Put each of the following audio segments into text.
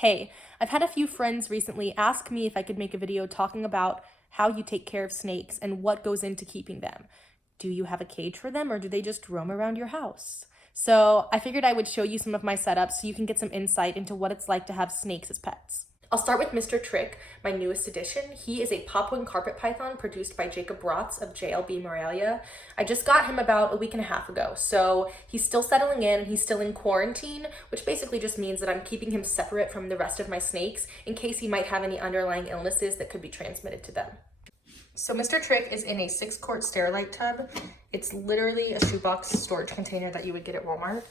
Hey, I've had a few friends recently ask me if I could make a video talking about how you take care of snakes and what goes into keeping them. Do you have a cage for them or do they just roam around your house? So I figured I would show you some of my setups so you can get some insight into what it's like to have snakes as pets. I'll start with Mr. Trick, my newest addition. He is a Papuan carpet python produced by Jacob Rotz of JLB Morelia. I just got him about a week and a half ago, so he's still settling in and he's still in quarantine, which basically just means that I'm keeping him separate from the rest of my snakes in case he might have any underlying illnesses that could be transmitted to them. So Mr. Trick is in a 6-quart Sterilite tub. It's literally a shoebox storage container that you would get at Walmart.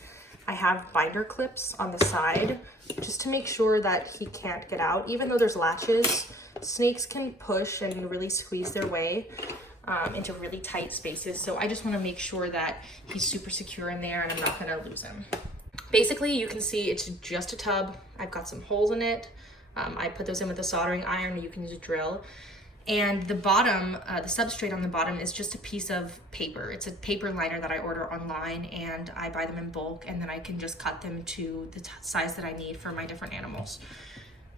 I have binder clips on the side just to make sure that he can't get out. Even though there's latches, snakes can push and really squeeze their way into really tight spaces. So I just want to make sure that he's super secure in there and I'm not going to lose him. Basically, you can see it's just a tub. I've got some holes in it. I put those in with a soldering iron. You can use a drill. And the bottom, the substrate on the bottom is just a piece of paper. It's a paper liner that I order online and I buy them in bulk and then I can just cut them to the size that I need for my different animals.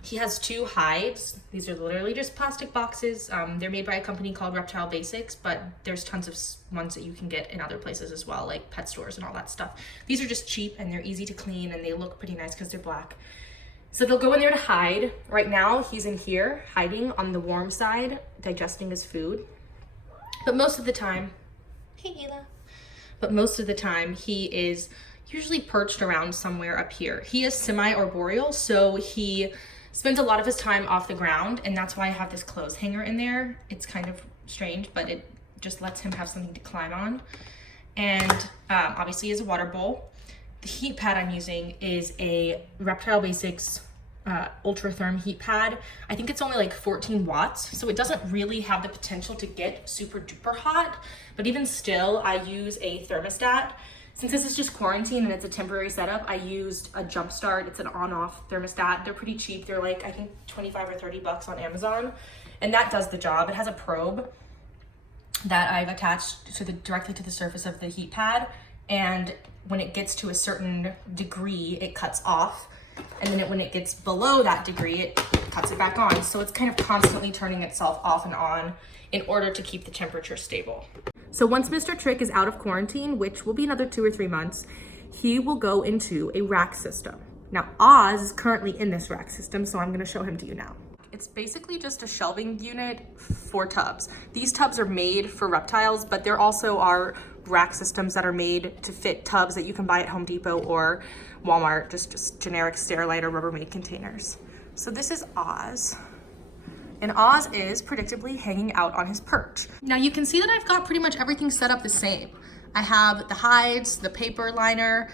He has 2 hides. These are literally just plastic boxes. They're made by a company called Reptile Basics, but there's tons of ones that you can get in other places as well, like pet stores and all that stuff. These are just cheap and they're easy to clean and they look pretty nice because they're black. So they'll go in there to hide. Right now, he's in here, hiding on the warm side, digesting his food. But most of the time, hey Hila. But most of the time, he is usually perched around somewhere up here. He is semi-arboreal, so he spends a lot of his time off the ground, and that's why I have this clothes hanger in there. It's kind of strange, but it just lets him have something to climb on. And obviously, he has a water bowl. The heat pad I'm using is a Reptile Basics Ultra Therm heat pad. I think it's only like 14 watts, so it doesn't really have the potential to get super duper hot, but even still, I use a thermostat. Since this is just quarantine and it's a temporary setup, I used a Jumpstart. It's an on-off thermostat. They're pretty cheap. They're like, I think 25 or 30 bucks on Amazon, and that does the job. It has a probe that I've attached directly to the surface of the heat pad, and when it gets to a certain degree, it cuts off. And then when it gets below that degree, it cuts it back on. So it's kind of constantly turning itself off and on in order to keep the temperature stable. So once Mr. Trick is out of quarantine, which will be another 2 or 3 months, he will go into a rack system. Now Oz is currently in this rack system, so I'm gonna show him to you now. It's basically just a shelving unit for tubs. These tubs are made for reptiles, but there also are rack systems that are made to fit tubs that you can buy at Home Depot or Walmart, just generic Sterilite or Rubbermaid containers. So this is Oz. And Oz is predictably hanging out on his perch. Now you can see that I've got pretty much everything set up the same. I have the hides, the paper liner,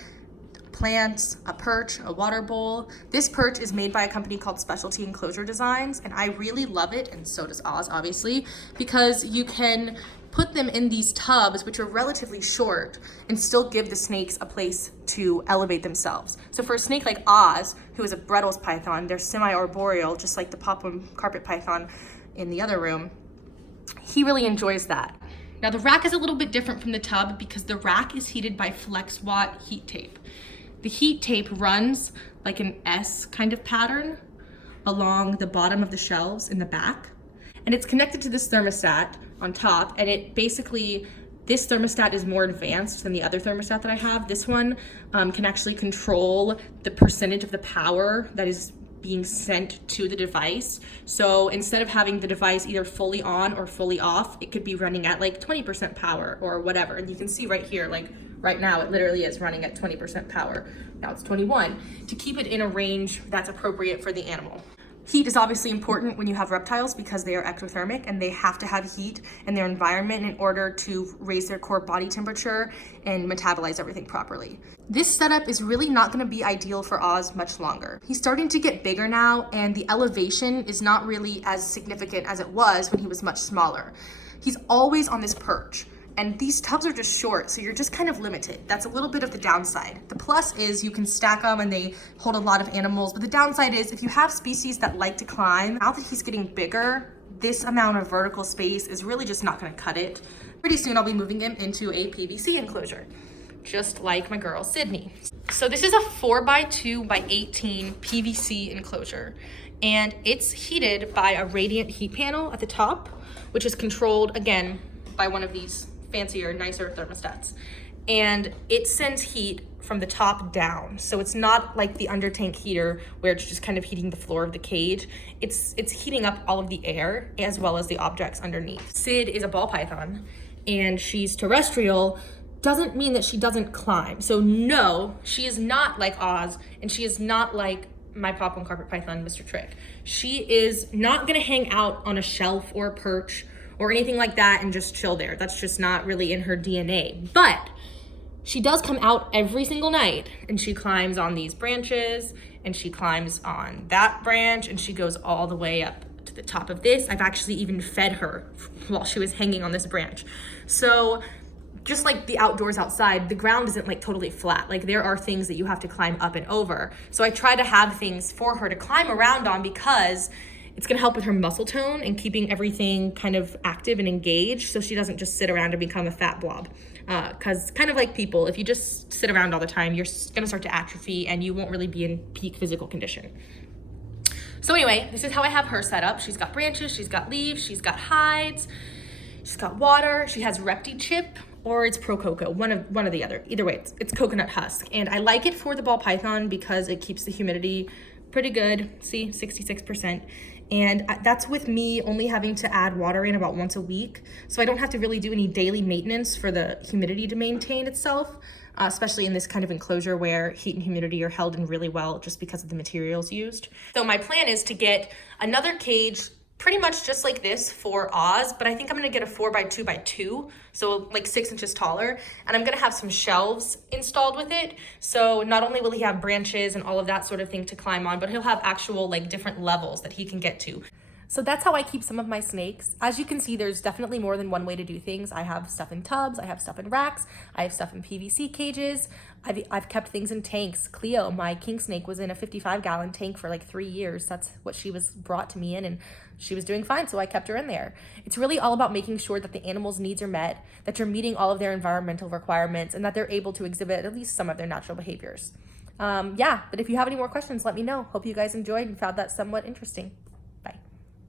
plants, a perch, a water bowl. This perch is made by a company called Specialty Enclosure Designs, and I really love it, and so does Oz, obviously, because you can put them in these tubs, which are relatively short, and still give the snakes a place to elevate themselves. So for a snake like Oz, who is a Brettles python, they're semi-arboreal, just like the Papuan carpet python in the other room, he really enjoys that. Now the rack is a little bit different from the tub because the rack is heated by flex watt heat tape. The heat tape runs like an S kind of pattern along the bottom of the shelves in the back. And it's connected to this thermostat on top. And it basically, this thermostat is more advanced than the other thermostat that I have. This one can actually control the percentage of the power that is being sent to the device. So instead of having the device either fully on or fully off, it could be running at like 20% power or whatever. And you can see right here, like right now, it literally is running at 20% power. Now it's 21, to keep it in a range that's appropriate for the animal. Heat is obviously important when you have reptiles because they are ectothermic and they have to have heat in their environment in order to raise their core body temperature and metabolize everything properly. This setup is really not going to be ideal for Oz much longer. He's starting to get bigger now and the elevation is not really as significant as it was when he was much smaller. He's always on this perch. And these tubs are just short, so you're just kind of limited. That's a little bit of the downside. The plus is you can stack them and they hold a lot of animals, but the downside is if you have species that like to climb, now that he's getting bigger, this amount of vertical space is really just not gonna cut it. Pretty soon I'll be moving him into a PVC enclosure. just like my girl Sydney. So this is a 4x2x18 PVC enclosure, and it's heated by a radiant heat panel at the top, which is controlled again by one of these fancier, nicer thermostats. And it sends heat from the top down. So it's not like the under tank heater where it's just kind of heating the floor of the cage. It's heating up all of the air as well as the objects underneath. Sid is a ball python and she's terrestrial. Doesn't mean that she doesn't climb. So no, she is not like Oz, and she is not like my popcorn carpet python, Mr. Trick. She is not gonna hang out on a shelf or a perch or anything like that and just chill there. That's just not really in her DNA. But she does come out every single night, and she climbs on these branches, and she climbs on that branch, and she goes all the way up to the top of this. I've actually even fed her while she was hanging on this branch. So just like the outdoors outside, the ground isn't like totally flat. Like there are things that you have to climb up and over. So I try to have things for her to climb around on because it's gonna help with her muscle tone and keeping everything kind of active and engaged so she doesn't just sit around and become a fat blob. Because kind of like people, if you just sit around all the time, you're gonna start to atrophy and you won't really be in peak physical condition. So anyway, this is how I have her set up. She's got branches, she's got leaves, she's got hides, she's got water, she has Repti Chip, or it's Pro Coco, one of the other. Either way, it's coconut husk. And I like it for the ball python because it keeps the humidity pretty good. See, 66%. And that's with me only having to add water in about once a week. So I don't have to really do any daily maintenance for the humidity to maintain itself, especially in this kind of enclosure where heat and humidity are held in really well just because of the materials used. So my plan is to get another cage pretty much just like this for Oz, but I think I'm gonna get a 4x2x2, so like 6 inches taller, and I'm gonna have some shelves installed with it. So not only will he have branches and all of that sort of thing to climb on, but he'll have actual like different levels that he can get to. So that's how I keep some of my snakes. As you can see, there's definitely more than one way to do things. I have stuff in tubs, I have stuff in racks, I have stuff in PVC cages. I've kept things in tanks. Cleo, my king snake, was in a 55-gallon tank for like 3 years. That's what she was brought to me in, and she was doing fine, so I kept her in there. It's really all about making sure that the animals' needs are met, that you're meeting all of their environmental requirements, and that they're able to exhibit at least some of their natural behaviors. Yeah, but if you have any more questions, let me know. Hope you guys enjoyed and found that somewhat interesting.